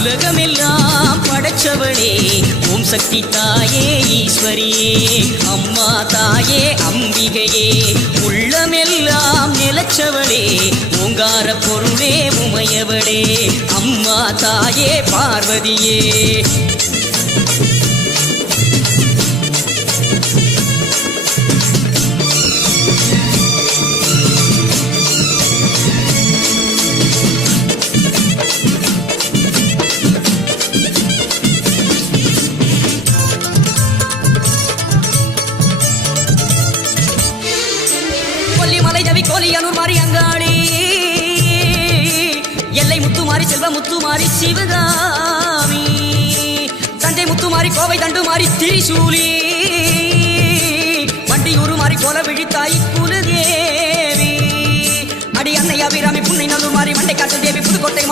உலகமெல்லாம் படைச்சவளே ஓம் சக்தி தாயே ஈஸ்வரியே அம்மா தாயே அம்பிகையே உள்ளமெல்லாம் நிலச்சவளே ஓங்கார பொருளே உமையவளே அம்மா தாயே பார்வதியே கோலியனூர் மாறி அங்காளி எல்லை முத்துமாரி செல்வ முத்துமாரி சிவகாமி தஞ்சை முத்துமாரி கோவை தண்டு மாறி திரிசூலி வண்டியூரு மாறி கோல விழித்தாய் குலதேவி அடி அன்னை அபிராமி புன்னை நல்லூர் மாறி மண்டை காட்டு தேவி புதுக்கோட்டை